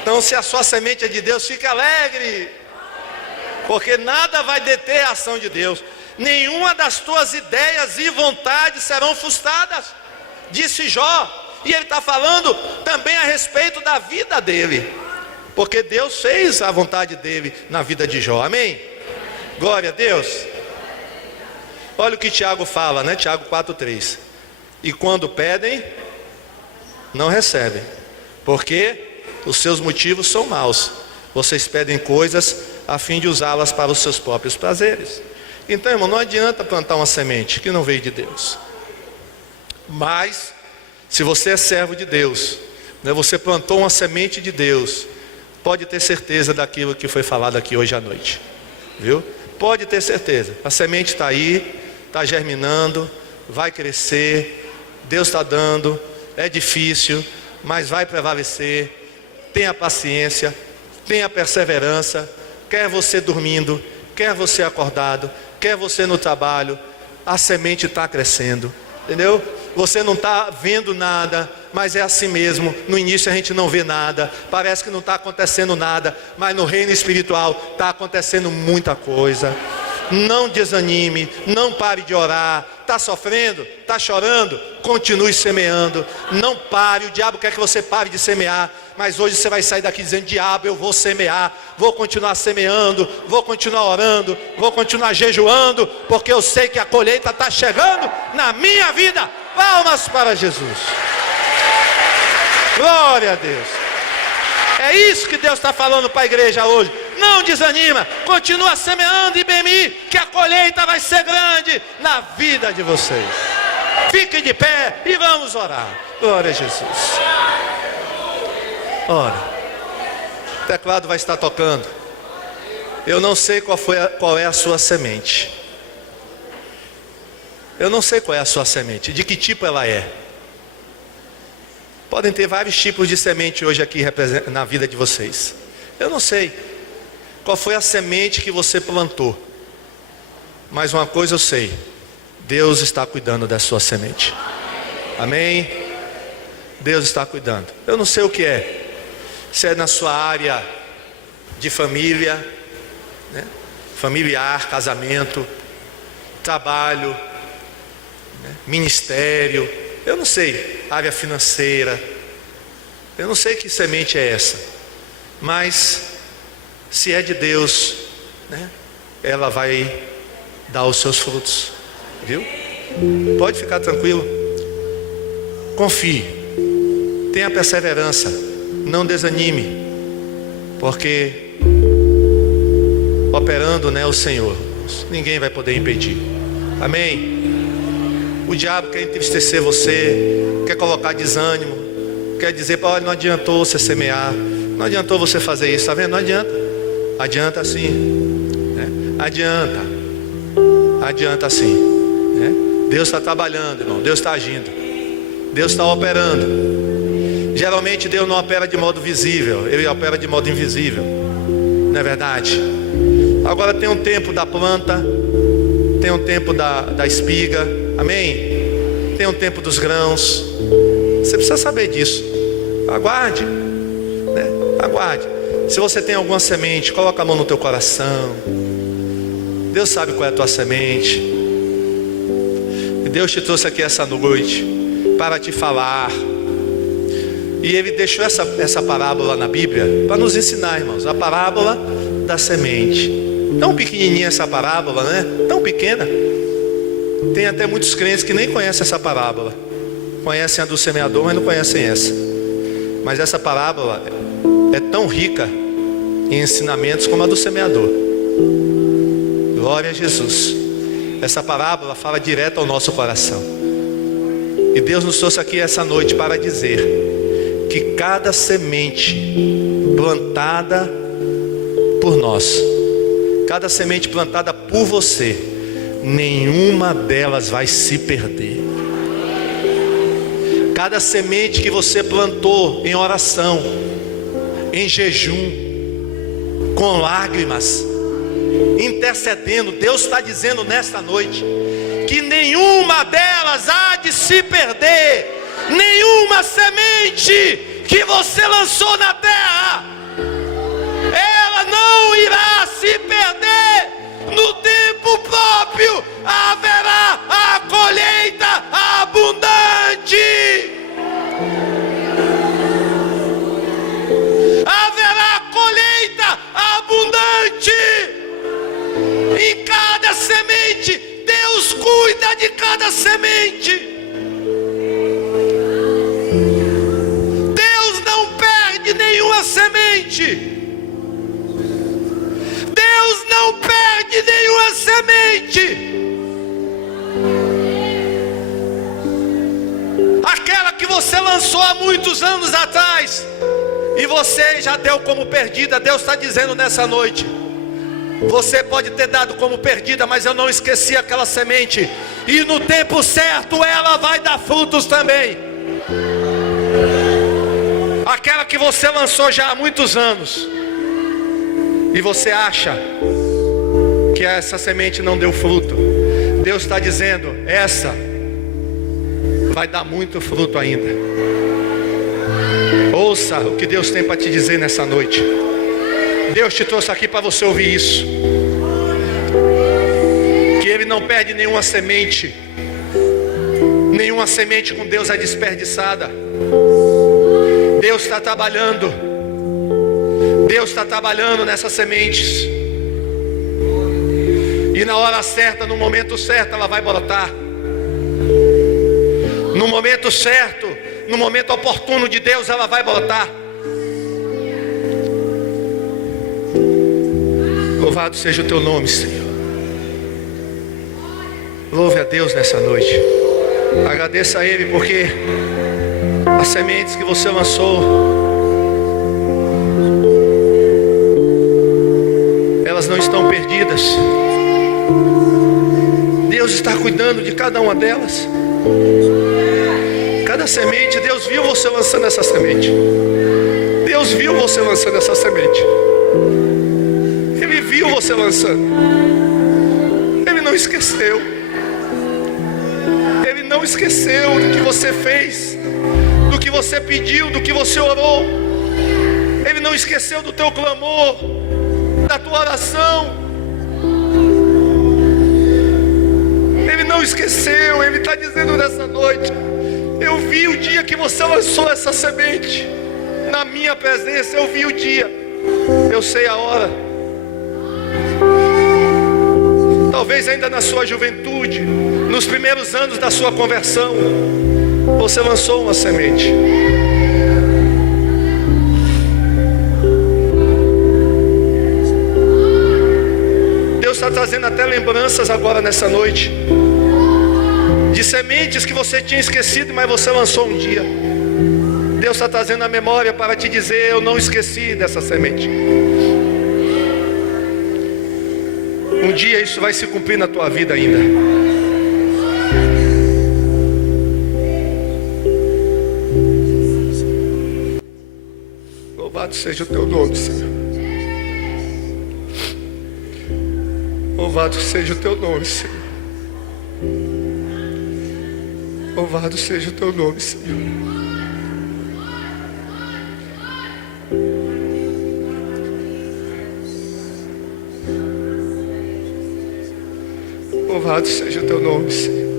Então, se a sua semente é de Deus, fique alegre, porque nada vai deter a ação de Deus. Nenhuma das tuas ideias e vontades serão frustradas, disse Jó. E ele está falando também a respeito da vida dele, porque Deus fez a vontade dele na vida de Jó. Amém? Glória a Deus. Olha o que Tiago fala, né? Tiago 4,3. E quando pedem, não recebem, porque os seus motivos são maus. Vocês pedem coisas a fim de usá-las para os seus próprios prazeres. Então, irmão, não adianta plantar uma semente que não veio de Deus. Mas, se você é servo de Deus, né, você plantou uma semente de Deus, pode ter certeza daquilo que foi falado aqui hoje à noite. Viu? Pode ter certeza. A semente está aí, está germinando, vai crescer. Deus está dando, é difícil, mas vai prevalecer. Tenha paciência, tenha perseverança. Quer você dormindo, quer você acordado, quer você no trabalho, a semente está crescendo, entendeu? Você não está vendo nada, mas é assim mesmo. No início a gente não vê nada, parece que não está acontecendo nada, mas no reino espiritual está acontecendo muita coisa. Não desanime, não pare de orar. Está sofrendo, está chorando, continue semeando. Não pare, o diabo quer que você pare de semear, mas hoje você vai sair daqui dizendo: diabo, eu vou semear, vou continuar semeando, vou continuar orando, vou continuar jejuando, porque eu sei que a colheita está chegando na minha vida. Palmas para Jesus. Glória a Deus. É isso que Deus está falando para a igreja hoje. Não desanima, continua semeando e bem, que a colheita vai ser grande na vida de vocês. Fiquem de pé e vamos orar. Glória a Jesus. Ora, o teclado vai estar tocando. Eu não sei qual é a sua semente. Eu não sei qual é a sua semente, de que tipo ela é. Podem ter vários tipos de semente hoje aqui na vida de vocês. Eu não sei qual foi a semente que você plantou, mas uma coisa eu sei: Deus está cuidando da sua semente. Amém? Deus está cuidando. Eu não sei o que é. Se é na sua área de família, né? Familiar, casamento, trabalho, né? Ministério. Eu não sei. Área financeira. Eu não sei que semente é essa. Mas se é de Deus, né? Ela vai dar os seus frutos. Viu? Pode ficar tranquilo. Confie. Tenha perseverança. Não desanime. Porque operando, né, o Senhor, ninguém vai poder impedir. Amém? O diabo quer entristecer você, quer colocar desânimo, quer dizer, olha, não adiantou você semear, não adiantou você fazer isso, está vendo? Não adianta. Adianta sim, né? Adianta sim, né? Deus está trabalhando, irmão. Deus está agindo, Deus está operando. Geralmente Deus não opera de modo visível, Ele opera de modo invisível. Não é verdade? Agora tem um tempo da planta, tem um tempo da espiga, amém? Tem um tempo dos grãos. Você precisa saber disso. Aguarde, né? Aguarde. Se você tem alguma semente, coloca a mão no teu coração. Deus sabe qual é a tua semente. E Deus te trouxe aqui essa noite para te falar. E Ele deixou essa parábola na Bíblia para nos ensinar, irmãos. A parábola da semente. Tão pequenininha essa parábola, né? Tão pequena. Tem até muitos crentes que nem conhecem essa parábola. Conhecem a do semeador, mas não conhecem essa. Mas essa parábola é tão rica em ensinamentos como a do semeador. Glória a Jesus. Essa parábola fala direto ao nosso coração. E Deus nos trouxe aqui essa noite para dizer que cada semente plantada por nós, cada semente plantada por você, nenhuma delas vai se perder. Cada semente que você plantou em oração, em jejum, com lágrimas, intercedendo, Deus está dizendo nesta noite que nenhuma delas há de se perder. Nenhuma semente que você lançou na terra, ela não irá se perder. No tempo próprio haverá a colheita abundante. Haverá a colheita abundante. Em cada semente, Deus cuida de cada semente. Nenhuma semente. Deus não perde nenhuma semente. Aquela que você lançou há muitos anos atrás e você já deu como perdida, Deus está dizendo nessa noite: você pode ter dado como perdida, mas eu não esqueci aquela semente, e no tempo certo ela vai dar frutos também. Aquela que você lançou já há muitos anos e você acha que essa semente não deu fruto, Deus está dizendo: essa vai dar muito fruto ainda. Ouça o que Deus tem para te dizer nessa noite. Deus te trouxe aqui para você ouvir isso, que Ele não perde nenhuma semente. Nenhuma semente com Deus é desperdiçada. Deus está trabalhando. Deus está trabalhando nessas sementes. E na hora certa, no momento certo, ela vai brotar. No momento certo, no momento oportuno de Deus, ela vai brotar. Louvado seja o teu nome, Senhor. Louve a Deus nessa noite. Agradeça a Ele porque as sementes que você lançou, elas não estão perdidas. Deus está cuidando de cada uma delas. Cada semente, Deus viu você lançando essa semente. Deus viu você lançando essa semente. Ele viu você lançando. Ele não esqueceu. não esqueceu do que você fez, do que você pediu, do que você orou. Ele não esqueceu do teu clamor, da tua oração. Ele não esqueceu. Ele está dizendo nessa noite: eu vi o dia que você lançou essa semente na minha presença. Eu vi o dia, eu sei a hora. Talvez ainda na sua juventude, nos primeiros anos da sua conversão, você lançou uma semente. Deus está trazendo até lembranças agora nessa noite, de sementes que você tinha esquecido, mas você lançou um dia. Deus está trazendo a memória para te dizer: eu não esqueci dessa semente. Um dia isso vai se cumprir na tua vida ainda. Louvado seja o teu nome, Senhor. Louvado seja o teu nome, Senhor. Louvado seja o teu nome, Senhor. Louvado seja o teu nome, Senhor.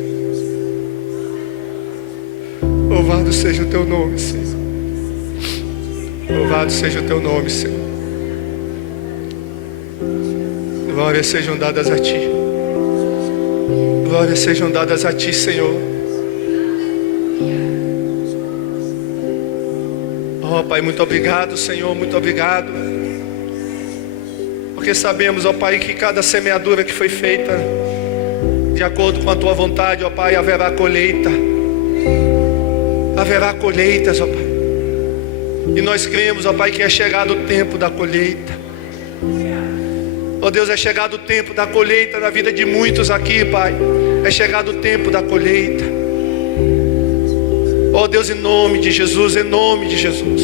Louvado seja o teu nome, Senhor. Louvado seja o teu nome, Senhor. Glórias sejam dadas a ti. Glórias sejam dadas a ti, Senhor. Oh, Pai, muito obrigado, Senhor, muito obrigado. Porque sabemos, ó Pai, que cada semeadura que foi feita de acordo com a tua vontade, ó Pai, haverá colheita. Haverá colheitas, ó Pai. E nós cremos, ó Pai, que é chegado o tempo da colheita. Ó Deus, é chegado o tempo da colheita na vida de muitos aqui, Pai. É chegado o tempo da colheita. Ó Deus, em nome de Jesus, em nome de Jesus.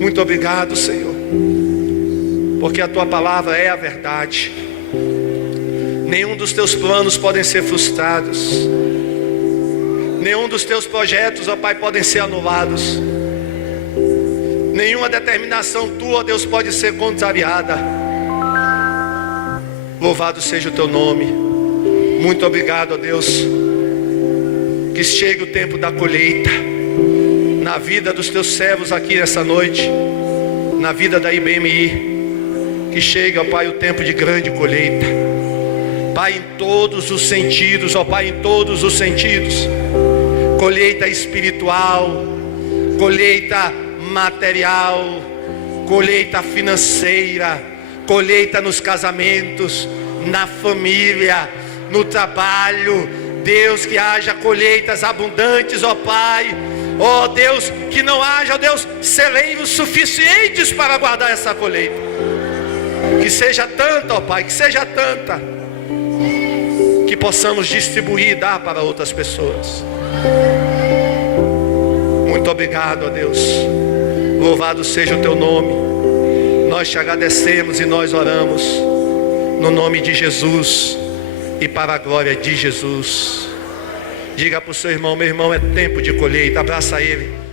Muito obrigado, Senhor, porque a tua palavra é a verdade. Nenhum dos teus planos podem ser frustrados. Nenhum dos teus projetos, ó Pai, podem ser anulados. Nenhuma determinação tua, ó Deus, pode ser contrariada. Louvado seja o teu nome. Muito obrigado, ó Deus. Que chegue o tempo da colheita na vida dos teus servos aqui essa noite, na vida da IBMI. Que chegue, ó Pai, o tempo de grande colheita, Pai, em todos os sentidos, ó Pai, em todos os sentidos. Colheita espiritual, colheita material, colheita financeira, colheita nos casamentos, na família, no trabalho. Deus, que haja colheitas abundantes, ó Pai. Ó Deus, que não haja, ó Deus, celeiros suficientes para guardar essa colheita. Que seja tanta, ó Pai, que seja tanta, que possamos distribuir e dar para outras pessoas. Muito obrigado, ó Deus. Louvado seja o teu nome. Nós te agradecemos e nós oramos no nome de Jesus e para a glória de Jesus. Diga para o seu irmão: meu irmão, é tempo de colheita. Abraça ele.